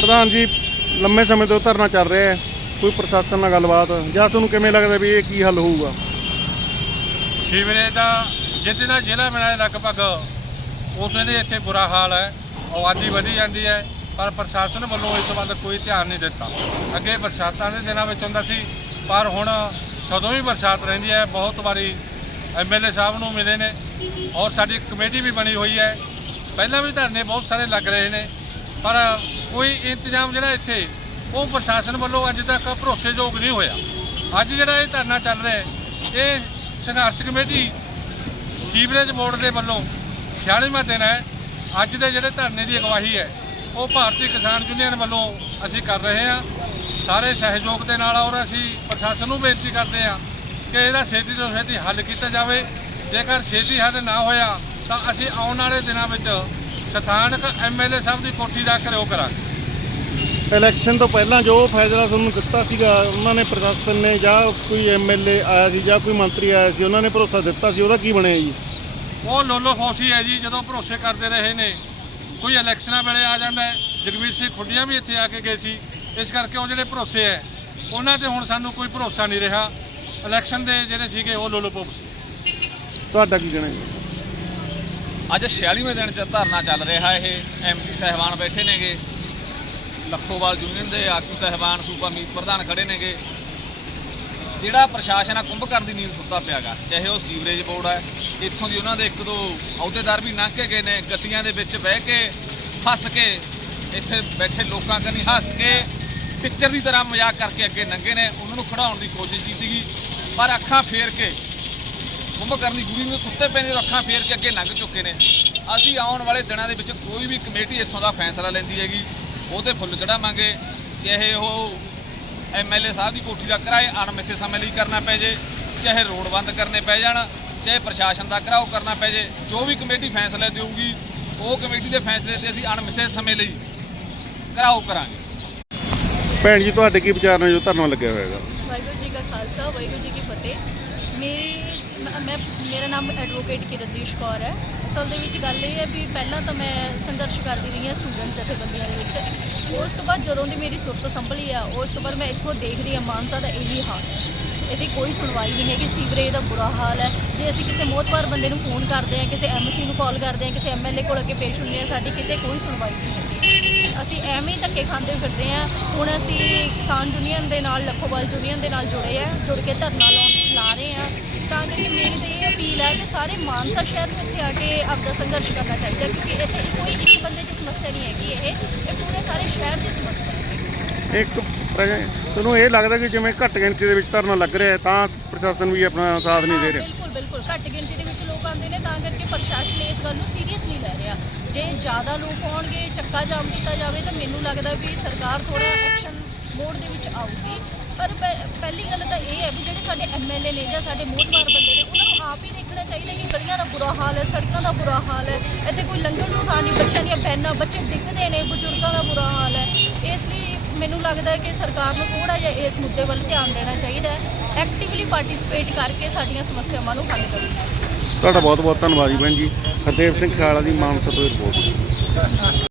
ਪ੍ਰਧਾਨ ਜੀ, ਲੰਮੇ ਸਮੇਂ ਤੋਂ ਧਰਨਾ ਚੱਲ ਰਿਹਾ ਹੈ। ਕੋਈ ਪ੍ਰਸ਼ਾਸਨ ਨਾਲ ਗੱਲਬਾਤ? ਜਾਂ ਤੁਹਾਨੂੰ ਕਿਵੇਂ ਲੱਗਦਾ ਵੀ ਇਹ ਕੀ ਹੱਲ ਹੋਊਗਾ? ਸੀਵਰੇਜ ਦਾ, ਜਿੱਥੇ ਦਾ ਜ਼ਿਲ੍ਹਾ ਬਣਾਇਆ ਲਗਭਗ, ਉਥੇ ਦੇ ਇੱਥੇ ਬੁਰਾ ਹਾਲ ਹੈ। ਆਬਾਦੀ ਵਧੀ ਜਾਂਦੀ ਹੈ, ਪਰ ਪ੍ਰਸ਼ਾਸਨ ਵੱਲੋਂ ਇਸ ਵੱਲ ਕੋਈ ਧਿਆਨ ਨਹੀਂ ਦਿੱਤਾ। ਅੱਗੇ ਬਰਸਾਤਾਂ ਦੇ ਦਿਨਾਂ ਵਿੱਚ ਹੁੰਦਾ ਸੀ, ਪਰ ਹੁਣ ਜਦੋਂ ਵੀ ਬਰਸਾਤ ਰਹਿੰਦੀ ਹੈ। ਬਹੁਤ ਵਾਰੀ ਐਮਐਲਏ ਸਾਹਿਬ ਨੂੰ ਮਿਲੇ ਨੇ, ਔਰ ਸਾਡੀ ਕਮੇਟੀ ਵੀ ਬਣੀ ਹੋਈ ਹੈ। ਪਹਿਲਾਂ ਵੀ ਧਰਨੇ ਬਹੁਤ ਸਾਰੇ ਲੱਗ ਰਹੇ ਨੇ ਪਰ ਕੋਈ ਇੰਤਜ਼ਾਮ ਜਿਹੜਾ ਇੱਥੇ, ਉਹ ਪ੍ਰਸ਼ਾਸਨ ਵੱਲੋਂ ਅੱਜ ਤੱਕ ਭਰੋਸੇਯੋਗ ਨਹੀਂ ਹੋਇਆ। ਅੱਜ ਜਿਹੜਾ ਇਹ ਧਰਨਾ ਚੱਲ ਰਿਹਾ ਇਹ ਸੰਘਰਸ਼ ਕਮੇਟੀ ਸੀਵਰੇਜ ਬੋਰਡ ਦੇ ਵੱਲੋਂ 46ਵਾਂ ਦਿਨ ਹੈ। ਅੱਜ ਦੇ ਜਿਹੜੇ ਧਰਨੇ ਦੀ ਅਗਵਾਈ ਹੈ, ਉਹ ਭਾਰਤੀ ਕਿਸਾਨ ਯੂਨੀਅਨ ਵੱਲੋਂ ਅਸੀਂ ਕਰ ਰਹੇ ਹਾਂ। ਸਾਰੇ ਸਹਿਯੋਗ ਦੇ ਨਾਲ ਔਰ ਅਸੀਂ ਪ੍ਰਸ਼ਾਸਨ ਨੂੰ ਬੇਨਤੀ ਕਰਦੇ ਹਾਂ ਕਿ ਇਹਦਾ ਛੇਤੀ ਤੋਂ ਛੇਤੀ ਹੱਲ ਕੀਤਾ ਜਾਵੇ। ਜੇਕਰ ਛੇਤੀ ਹੱਲ ਨਾ ਹੋਇਆ, ਤਾਂ ਅਸੀਂ ਆਉਣ ਵਾਲੇ ਦਿਨਾਂ ਵਿੱਚ ਸਥਾਨਕ ਐਮਐਲਏ ਸਾਹਿਬ ਦੀ ਕੋਠੀ ਦਾ ਘਿਰਾਓ ਕਰਾਂਗੇ। ਇਲੈਕਸ਼ਨ ਤੋਂ ਪਹਿਲਾਂ ਜੋ ਫੈਸਲਾ ਤੁਹਾਨੂੰ ਦਿੱਤਾ ਸੀਗਾ ਉਹਨਾਂ ਨੇ ਪ੍ਰਸ਼ਾਸਨ ਨੇ ਜਾਂ ਕੋਈ ਐਮਐਲਏ ਆਇਆ ਸੀ ਜਾਂ ਕੋਈ ਮੰਤਰੀ ਆਇਆ ਸੀ ਉਹਨਾਂ ਨੇ ਭਰੋਸਾ ਦਿੱਤਾ ਸੀ ਉਹਦਾ ਕੀ ਬਣਿਆ ਜੀ? ਉਹ ਲੋਲੋ ਫੋਸੀ ਹੈ ਜੀ ਜਦੋਂ ਭਰੋਸੇ ਕਰਦੇ ਰਹੇ ਨੇ ਕੋਈ ਇਲੈਕਸ਼ਨਾਂ ਵੇਲੇ ਆ ਜਾਂਦਾ ਹੈ। ਜਗਵੀਰ ਸਿੰਘ ਖੁੱਡੀਆਂ ਵੀ ਇੱਥੇ ਆ ਕੇ ਗਏ ਸੀ। ਇਸ ਕਰਕੇ ਉਹ ਜਿਹੜੇ ਭਰੋਸੇ ਹੈ ਉਹਨਾਂ ਤੇ ਹੁਣ ਸਾਨੂੰ ਕੋਈ ਭਰੋਸਾ ਨਹੀਂ ਰਿਹਾ। ਇਲੈਕਸ਼ਨ ਦੇ ਜਿਹੜੇ ਸੀਗੇ ਉਹ ਲੋਲੋ ਪੋਪ ਤੁਹਾਡਾ ਕੀ ਕਹਿਣਾ ਜੀ? ਅੱਜ 46ਵੇਂ ਦਿਨ ਚ ਧਰਨਾ ਚੱਲ ਰਿਹਾ ਇਹ ਐਮਪੀ ਸਹਿਬਾਨ ਬੈਠੇ ਨੇਗੇ। ਲੱਖੋਵਾਲ ਯੂਨੀਅਨ ਦੇ ਆਗੂ ਸਹਿਬਾਨ, ਸੂਬਾ ਮੀਤ ਪ੍ਰਧਾਨ ਖੜੇ ਨੇਗੇ। ਜਿਹੜਾ ਪ੍ਰਸ਼ਾਸਨ ਆ, ਕੁੰਭ ਕਰਨ ਦੀ ਨੀਂਦ ਸੁੱਤਾ ਪਿਆਗਾ। ਚਾਹੇ ਉਹ ਸੀਵਰੇਜ ਬੋਰਡ ਹੈ ਇੱਥੋਂ ਦੀ ਉਹਨਾਂ ਦੇ ਇੱਕ ਦੋ ਅਹੁਦੇਦਾਰ ਵੀ ਲੰਘ ਕੇ ਗਏ ਨੇ, ਗੱਡੀਆਂ ਦੇ ਵਿੱਚ ਬਹਿ ਕੇ, ਹੱਸ ਕੇ, ਇੱਥੇ ਬੈਠੇ ਲੋਕਾਂ ਕਨੀ ਹੱਸ ਕੇ, ਪਿਕਚਰ ਦੀ ਤਰ੍ਹਾਂ ਮਜ਼ਾਕ ਕਰਕੇ ਅੱਗੇ ਨੰਗੇ ਨੇ। ਉਹਨਾਂ ਨੂੰ ਖੜਾਉਣ ਦੀ ਕੋਸ਼ਿਸ਼ ਕੀਤੀ ਗਈ, ਪਰ ਅੱਖਾਂ ਫੇਰ ਕੇ ਕੁੰਭਕਰਨੀ ਗੁਰੀ ਨੂੰ ਸੁੱਤੇ ਪਏ ਨੇ ਅੱਖਾਂ ਫੇਰ ਕੇ ਅੱਗੇ ਲੰਘ ਚੁੱਕੇ ਨੇ। ਅਸੀਂ ਆਉਣ ਵਾਲੇ ਦਿਨਾਂ ਦੇ ਵਿੱਚ ਕੋਈ ਵੀ ਕਮੇਟੀ ਇੱਥੋਂ ਦਾ ਫੈਸਲਾ ਲੈਂਦੀ ਹੈਗੀ। ਉਹਦੇ ਫੁੱਲ ਚੜਾਵਾਂਗੇ ਚਾਹੇ ਉਹ ਐਮਐਲਏ ਸਾਹਿਬ ਦੀ ਕੋਠੀ ਦਾ ਕਿਰਾਏ ਅਣਮਿੱਥੇ ਸਮੇਂ ਲਈ ਕਰਨਾ ਪੈ ਜੇ ਚਾਹੇ ਰੋਡ ਬੰਦ ਕਰਨੇ ਪੈ ਜਾਣ ਚਾਹੇ ਪ੍ਰਸ਼ਾਸਨ ਦਾ ਘਰਾਓ ਕਰਨਾ ਪੈ ਜੇ ਜੋ ਵੀ ਕਮੇਟੀ ਫੈਸਲੇ ਦੇਊਗੀ ਉਹ ਕਮੇਟੀ ਦੇ ਫੈਸਲੇ ਤੇ ਅਸੀਂ ਅਣਮਿੱਥੇ ਸਮੇਂ ਲਈ ਘਰਾਓ ਕਰਾਂਗੇ। ਭੈਣ ਜੀ ਤੁਹਾਡੇ ਕੀ ਵਿਚਾਰ ਨੇ ਜੋ ਧਰਨਾ ਲੱਗਿਆ ਹੋਇਆ ਹੈਗਾ? ਵਾਹਿਗੁਰੂ ਜੀ ਕਾ ਖਾਲਸਾ ਵਾਹਿਗੁਰੂ ਜੀ ਕੀ ਫਤਿਹ। ਮੇਰੀ ਮ- ਮੈਂ ਮੇਰਾ ਨਾਮ ਐਡਵੋਕੇਟ ਕਿਰਨਦੀਸ਼ ਕੌਰ ਹੈ। ਅਸਲ ਦੇ ਵਿੱਚ ਗੱਲ ਇਹ ਹੈ ਵੀ ਪਹਿਲਾਂ ਤਾਂ ਮੈਂ ਸੰਘਰਸ਼ ਕਰਦੀ ਰਹੀ ਹਾਂ ਸਟੂਡੈਂਟ ਜਥੇਬੰਦੀਆਂ ਦੇ ਵਿੱਚ। ਉਸ ਤੋਂ ਬਾਅਦ ਜਦੋਂ ਦੀ ਮੇਰੀ ਸੁਰਤ ਸੰਭਲੀ ਆ, ਉਸ ਤੋਂ ਬਾਅਦ ਮੈਂ ਇੱਥੋਂ ਦੇਖ ਰਹੀ ਹਾਂ ਮਾਨਸਾ ਦਾ ਇਹੀ ਹਾਲ। ਇਹਦੀ ਕੋਈ ਸੁਣਵਾਈ ਨਹੀਂ ਹੈਗੀ, ਸੀਵਰੇਜ ਦਾ ਬੁਰਾ ਹਾਲ ਹੈ। ਜੇ ਅਸੀਂ ਕਿਸੇ ਮੋਤਬਾਰ ਬੰਦੇ ਨੂੰ ਫੋਨ ਕਰਦੇ ਹਾਂ, ਕਿਸੇ ਐਮਸੀ ਨੂੰ ਕਾਲ ਕਰਦੇ ਹਾਂ, ਕਿਸੇ ਐਮਐਲਏ ਕੋਲ ਅੱਗੇ ਪੇਸ਼ ਹੁੰਦੇ ਹਾਂ, ਸਾਡੀ ਕਿਤੇ ਕੋਈ ਸੁਣਵਾਈ ਨਹੀਂ ਹੈਗੀ। ਅਸੀਂ ਐਵੇਂ ਹੀ ਧੱਕੇ ਖਾਂਦੇ ਫਿਰਦੇ ਹਾਂ। ਹੁਣ ਅਸੀਂ ਕਿਸਾਨ ਦੇ ਨਾਲ ਲੱਖੋਵਾਲ ਯੂਨੀਅਨ ਦੇ ਨਾਲ ਜੁੜੇ ਆ ਜੁੜ ਕੇ ਧਰਨਾ ਲਾਉਣ ਲਾ ਰਹੇ ਆ। ਤਾਂ ਕਿ ਮੇਰੀ ਤਾਂ ਇਹ ਅਪੀਲ ਹੈ ਕਿ ਸਾਰੇ ਮਾਨਸਾ ਸ਼ਹਿਰ ਨੂੰ ਇੱਥੇ ਆ ਕੇ ਆਪਦਾ ਸੰਘਰਸ਼ ਕਰਨਾ ਚਾਹੀਦਾ ਕਿਉਂਕਿ ਇੱਥੇ ਕੋਈ ਇੱਕ ਬੰਦੇ ਦੀ ਸਮੱਸਿਆ ਨਹੀਂ ਹੈਗੀ ਇਹ ਇਹ ਪੂਰੇ ਸਾਰੇ ਸ਼ਹਿਰ ਦੀ ਸਮੱਸਿਆ ਹੈ। ਇੱਕ ਤੁਹਾਨੂੰ ਇਹ ਲੱਗਦਾ ਕਿ ਜਿਵੇਂ ਘੱਟ ਗਿਣਤੀ ਦੇ ਵਿੱਚ ਧਰਨਾ ਲੱਗ ਰਿਹਾ ਹੈ ਤਾਂ ਪ੍ਰਸ਼ਾਸਨ ਵੀ ਆਪਣਾ ਸਾਥ ਨਹੀਂ ਦੇ ਰਿਹਾ। ਬਿਲਕੁਲ ਬਿਲਕੁਲ। ਘੱਟ ਗਿਣਤੀ ਦੇ ਵਿੱਚ ਲੋਕ ਆਉਂਦੇ ਨੇ ਤਾਂ ਕਰਕੇ ਪ੍ਰਸ਼ਾਸਨ ਇਸ ਗੱਲ ਨੂੰ ਸੀਰੀਅਸ ਨਹੀਂ ਲੈ ਰਿਹਾ ਜੇ ਜ਼ਿਆਦਾ ਲੋਕ ਆਉਣਗੇ ਚੱਕਾ ਜਾਮ ਕੀਤਾ ਜਾਵੇ ਤਾਂ ਮੈਨੂੰ ਲੱਗਦਾ ਵੀ ਸਰਕਾਰ ਥੋੜਾ ਐਕਸ਼ਨ ਮੋੜ ਦੇ ਵਿੱਚ ਆਊਗੀ। ਪਰ ਪਹਿ- ਪਹਿਲੀ ਗੱਲ ਤਾਂ ਇਹ ਹੈ ਵੀ ਜਿਹੜੇ ਸਾਡੇ ਐਮਐਲਏ ਨੇ ਜਾਂ ਸਾਡੇ ਮੋਹਤਵਾਰ ਬੰਦੇ ਨੇ, ਉਹਨਾਂ ਨੂੰ ਆਪ ਹੀ ਦੇਖਣਾ ਚਾਹੀਦਾ ਕਿ ਗਲੀਆਂ ਦਾ ਬੁਰਾ ਹਾਲ ਹੈ, ਸੜਕਾਂ ਦਾ ਬੁਰਾ ਹਾਲ ਹੈ, ਇੱਥੇ ਕੋਈ ਲੰਘਣ ਨੂੰ ਥਾਂ ਨਹੀਂ ਬੱਚਿਆਂ ਦੀਆਂ ਬੈਨਾਂ ਬੱਚੇ ਡਿੱਗਦੇ ਨੇ, ਬਜ਼ੁਰਗਾਂ ਦਾ ਬੁਰਾ ਹਾਲ ਹੈ। ਇਸ ਲਈ ਮੈਨੂੰ ਲੱਗਦਾ ਹੈ ਕਿ ਸਰਕਾਰ ਨੂੰ ਥੋੜਾ ਜਿਹਾ ਇਸ ਮੁੱਦੇ ਵੱਲ ਧਿਆਨ ਦੇਣਾ ਚਾਹੀਦਾ ਹੈ ਐਕਟਿਵਲੀ ਪਾਰਟਿਸਿਪੇਟ ਕਰਕੇ ਸਾਡੀਆਂ ਸਮੱਸਿਆਵਾਂ ਨੂੰ ਹੱਲ ਕਰਨਾ। ਤੁਹਾਡਾ ਬਹੁਤ ਬਹੁਤ ਧੰਨਵਾਦ ਜੀ ਭੈਣ ਜੀ। ਹਰਦੇਵ ਸਿੰਘ ਖਿਆਲਾ ਦੀ ਮਾਨਸਾ ਤੋਂ ਰਿਪੋਰਟ।